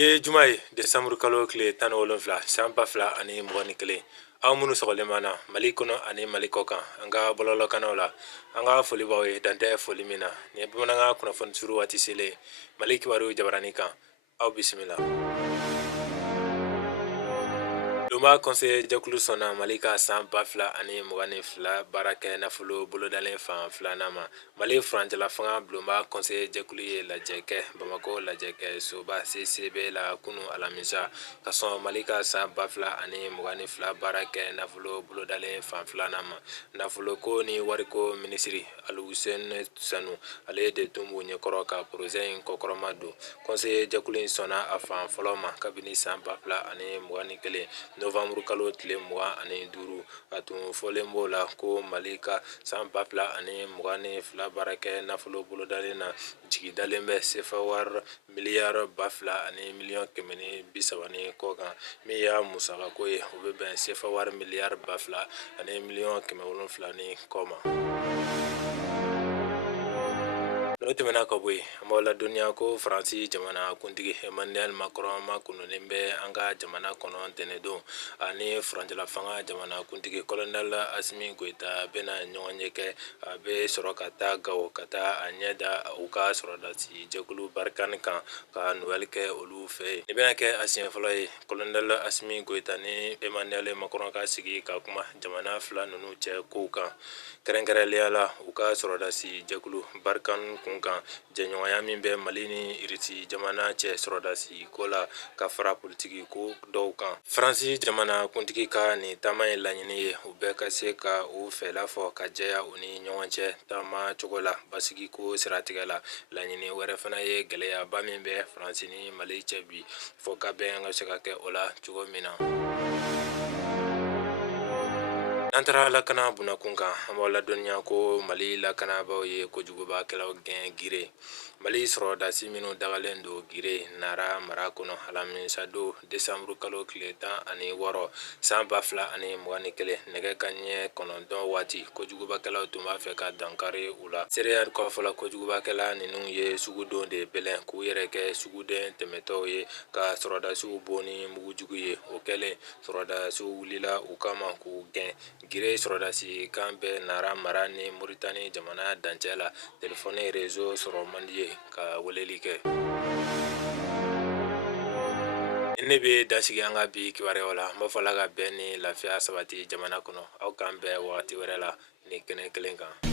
Ye juma ye Desanburu kalo tile 17 san 2021 aw minnu sɔgɔlen na Mali kɔnɔ ani Mali kɔkan an ka bɔlɔlɔkannaw la an ka foli b'aw ye dantɛ foli min na ni bamanankan kunnafoni suru waati selen Mali kibaru jabarani kan aw bisimila. Loma conseil jɛkulu sɔnna Mali ka san 2022 baara kɛ nafolo bolodalen fan filanan ma. Mali furancɛla fanga bulonba conseil jɛkulu ye lajɛ kɛ Bamako lajɛ kɛ soba CCB la kunu alamisa ka sɔn Mali ka san 2022 baara kɛ nafolo bolodalen fan filanan ma. Nafolo ko ni wariko minisiri Aluwuseni Sanu ale de tun b'u ɲɛkɔrɔ ka projet in kɔkɔrɔma don. Conseil jɛkulu in sɔnna a fan fɔlɔ ma kabini san 2021 Novembre kalo tile 25 a tun fɔlen b'o la ko Mali ka san 2022 baara kɛ nafolo bolodalen na jigidalen bɛ CFA wari miliyari 2 ani miliyɔn 130 kɔ kan min y'a musakako ye o bɛ bɛn CFA wari miliyari 2 ani miliyɔn 170 kɔ ma. N'o tɛmɛna ka bɔ yen an b'aw ladɔnniya ko Faransi jamana kuntigi Emmanuel Macron makununnen bɛ an ka jamana kɔnɔ ntɛnɛndon ani furancɛla fanga jamana kuntigi Colonel Assimi Goïta bɛna ɲɔgɔn ye kɛ a bɛ sɔrɔ ka taa Gao ka taa a ɲɛ da u ka sɔrɔdasi jɛkulu barikani kan ka nouvelle kɛ olu fɛ yen. Nin bɛna kɛ a siɲɛ fɔlɔ ye Colonel Assimi Goïta ni Emmanuel Macron ka sigi ka kuma jamana fila ninnu cɛ kow kan kɛrɛnkɛrɛnnenya la u ka sɔrɔdasi jɛkulu barikani kan jɛɲɔgɔnya min bɛ Mali ni Irisi jamana cɛ sɔrɔdasi ko la ka fara politiki ko dɔw kan. Faransi jamana kuntigi ka nin taama ye laɲini ye u bɛɛ ka se ka u fɛla fɔ ka jɛya u ni ɲɔgɔn cɛ taama cogo la basigi ko siratigɛ la. Laɲini wɛrɛ fana ye gɛlɛyaba min bɛ Faransi ni Mali cɛ bi fɔ ka bɛn ka se ka kɛ o la cogo min na. N'an taara lakana bunakun kan an b'aw ladɔnniya ko Mali lakanabaaw ye kojugubakɛlaw gɛn gire. Mali sɔrɔdasi minnu dagalen don gire Nara mara kɔnɔ alamisa don Desanburu kalo tile 16 san 2021 nɛgɛ kanɲɛ 9 waati kojugubakɛlaw tun b'a fɛ ka dankari u la. Sereya kɔfɛla kojugubakɛla ninnu ye sugudon de bɛlɛn k'u yɛrɛ kɛ suguden tɛmɛtɔw ye ka sɔrɔdasiw bon ni mugujugu ye. O kɛlen sɔrɔdasiw wulila u kama k'u gɛn. Gire sɔrɔdasi kan bɛ Nara mara ni Moritani jamana dancɛ la telefɔni réseau sɔrɔ man di ye ka weleli kɛ. Ne bɛ dasigi an ka bi kibaruyaw la n b'a fɔ la ka bɛn ni lafiya sabati jamana kɔnɔ aw k'an bɛn wagati wɛrɛ la ni kɛnɛ kelen kan.